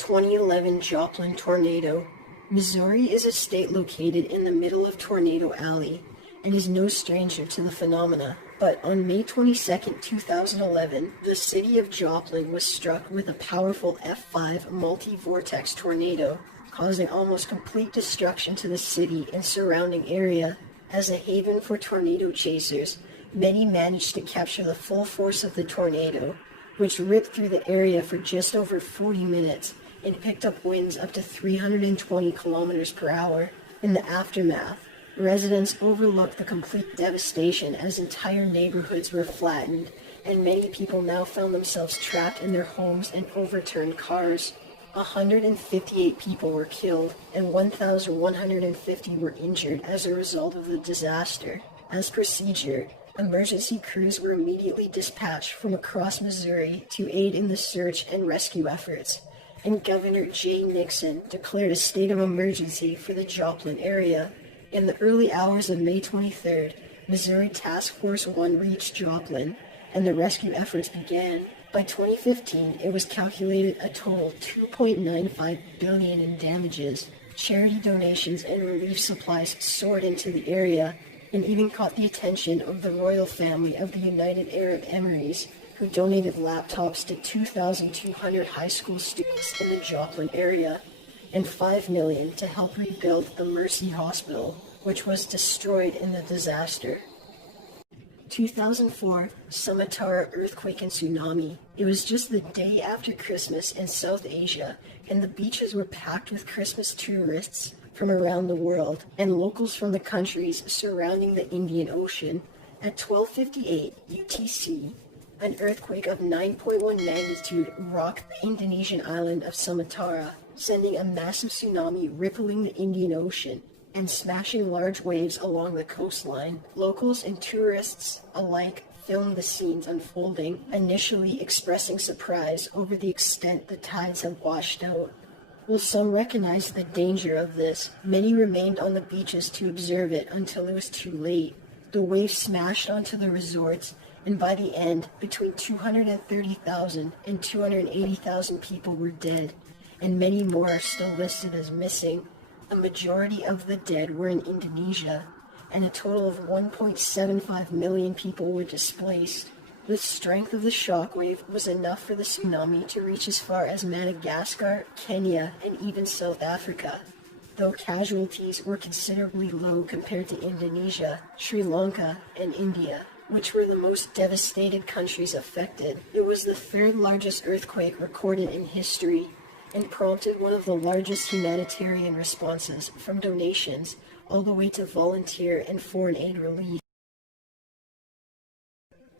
2011 Joplin tornado. Missouri is a state located in the middle of Tornado Alley and is no stranger to the phenomena. But on May 22, 2011, the city of Joplin was struck with a powerful F5 multi-vortex tornado, causing almost complete destruction to the city and surrounding area. As a haven for tornado chasers, many managed to capture the full force of the tornado, which ripped through the area for just over 40 minutes and picked up winds up to 320 kilometers per hour. In the aftermath, residents overlooked the complete devastation as entire neighborhoods were flattened, and many people now found themselves trapped in their homes and overturned cars. 158 people were killed and 1,150 were injured as a result of the disaster. As procedure, emergency crews were immediately dispatched from across Missouri to aid in the search and rescue efforts, and Governor Jay Nixon declared a state of emergency for the Joplin area. In the early hours of May 23rd, Missouri Task Force 1 reached Joplin, and the rescue efforts began. By 2015, it was calculated a total $2.95 billion in damages. Charity donations and relief supplies soared into the area, and even caught the attention of the royal family of the United Arab Emirates, who donated laptops to 2,200 high school students in the Joplin area, and $5 million to help rebuild the Mercy Hospital, which was destroyed in the disaster. 2004 Sumatra earthquake and tsunami. It was just the day after Christmas in South Asia, and the beaches were packed with Christmas tourists from around the world and locals from the countries surrounding the Indian Ocean. At 12:58 UTC, an earthquake of 9.1 magnitude rocked the Indonesian island of Sumatra, sending a massive tsunami rippling the Indian Ocean and smashing large waves along the coastline. Locals and tourists alike filmed the scenes unfolding, initially expressing surprise over the extent the tides have washed out. While some recognized the danger of this, many remained on the beaches to observe it until it was too late. The waves smashed onto the resorts, and by the end, between 230,000 and 280,000 people were dead, and many more are still listed as missing. A majority of the dead were in Indonesia, and a total of 1.75 million people were displaced. The strength of the shockwave was enough for the tsunami to reach as far as Madagascar, Kenya, and even South Africa. Though casualties were considerably low compared to Indonesia, Sri Lanka, and India, which were the most devastated countries affected. It was the third largest earthquake recorded in history, and prompted one of the largest humanitarian responses, from donations all the way to volunteer and foreign aid relief.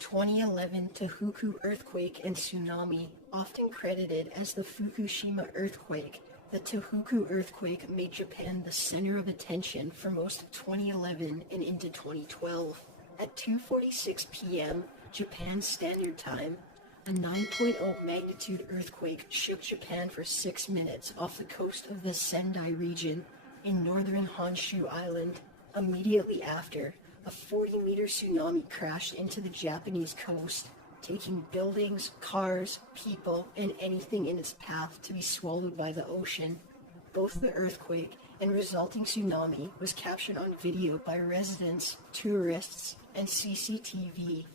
2011 Tohoku earthquake and tsunami. Often credited as the Fukushima earthquake, the Tohoku earthquake made Japan the center of attention for most of 2011 and into 2012. At 2:46 p.m. Japan Standard Time, a 9.0 magnitude earthquake shook Japan for 6 minutes off the coast of the Sendai region in northern Honshu Island. Immediately after, a 40-meter tsunami crashed into the Japanese coast, taking buildings, cars, people, and anything in its path to be swallowed by the ocean. Both the earthquake and resulting tsunami was captured on video by residents, tourists, and CCTV,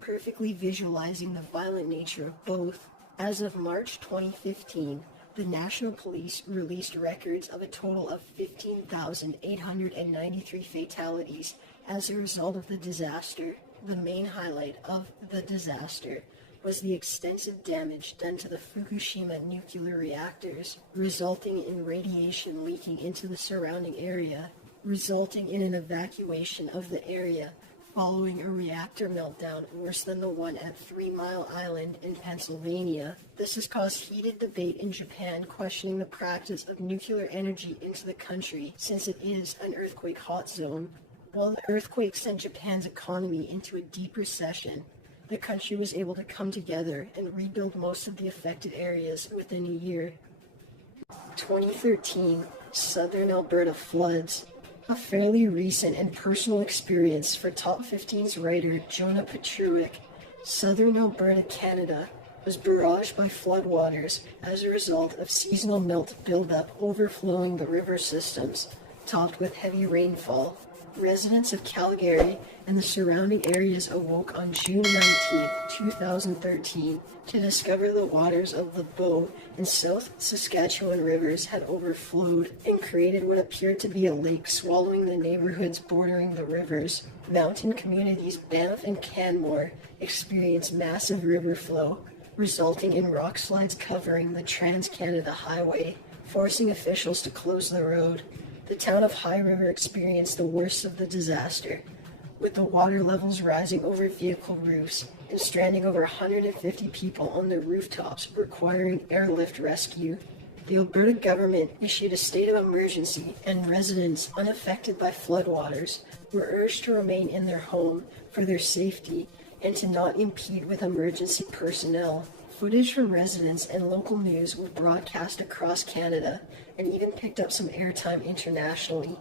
perfectly visualizing the violent nature of both. As of March 2015, the National Police released records of a total of 15,893 fatalities as a result of the disaster. The main highlight of the disaster was the extensive damage done to the Fukushima nuclear reactors, resulting in radiation leaking into the surrounding area, resulting in an evacuation of the area following a reactor meltdown worse than the one at 3 Mile Island in Pennsylvania. This has caused heated debate in Japan questioning the practice of nuclear energy into the country, since it is an earthquake hot zone. While the earthquake sent Japan's economy into a deep recession, the country was able to come together and rebuild most of the affected areas within a year. 2013 Southern Alberta floods. A fairly recent and personal experience for Top 15's writer Jonah Petruick. Southern Alberta, Canada was barraged by floodwaters as a result of seasonal melt buildup overflowing the river systems, topped with heavy rainfall. Residents of Calgary and the surrounding areas awoke on June 19, 2013, to discover the waters of the Bow and South Saskatchewan rivers had overflowed and created what appeared to be a lake swallowing the neighborhoods bordering the rivers. Mountain communities Banff and Canmore experienced massive river flow, resulting in rock slides covering the Trans-Canada Highway, forcing officials to close the road. The town of High River experienced the worst of the disaster, with the water levels rising over vehicle roofs and stranding over 150 people on their rooftops, requiring airlift rescue. The Alberta government issued a state of emergency, and residents unaffected by floodwaters were urged to remain in their home for their safety and to not impede with emergency personnel. Footage from residents and local news were broadcast across Canada and even picked up some airtime internationally.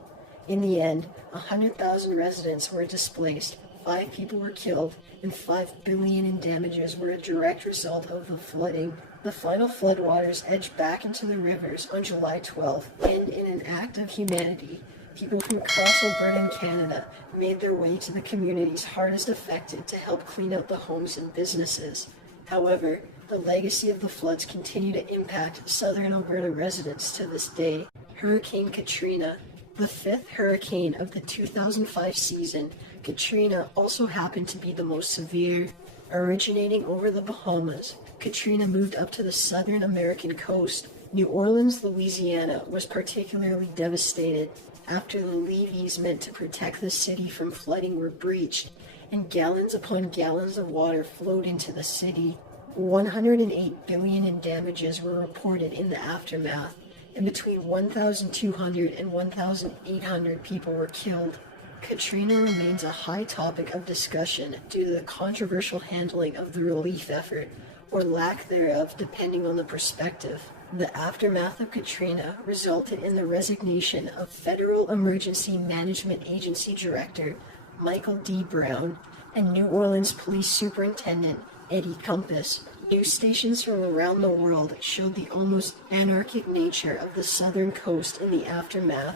In the end, 100,000 residents were displaced, 5 people were killed, and $5 billion in damages were a direct result of the flooding. The final floodwaters edged back into the rivers on July 12th, and in an act of humanity, people from across Alberta and Canada made their way to the communities hardest affected to help clean out the homes and businesses. However, the legacy of the floods continue to impact southern Alberta residents to this day. Hurricane Katrina. The 5th hurricane of the 2005 season, Katrina also happened to be the most severe. Originating over the Bahamas, Katrina moved up to the southern American coast. New Orleans, Louisiana was particularly devastated after the levees meant to protect the city from flooding were breached, and gallons upon gallons of water flowed into the city. 108 billion in damages were reported in the aftermath, and between 1,200 and 1,800 people were killed. Katrina remains a high topic of discussion due to the controversial handling of the relief effort, or lack thereof depending on the perspective. The aftermath of Katrina resulted in the resignation of Federal Emergency Management Agency Director Michael D. Brown and New Orleans Police Superintendent Eddie Compass. News stations from around the world showed the almost anarchic nature of the southern coast in the aftermath,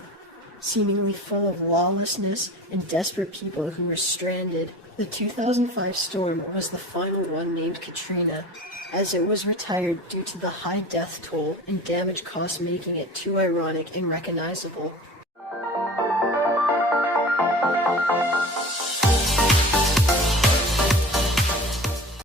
seemingly full of lawlessness and desperate people who were stranded. The 2005 storm was the final one named Katrina, as it was retired due to the high death toll and damage caused, making it too ironic and recognizable.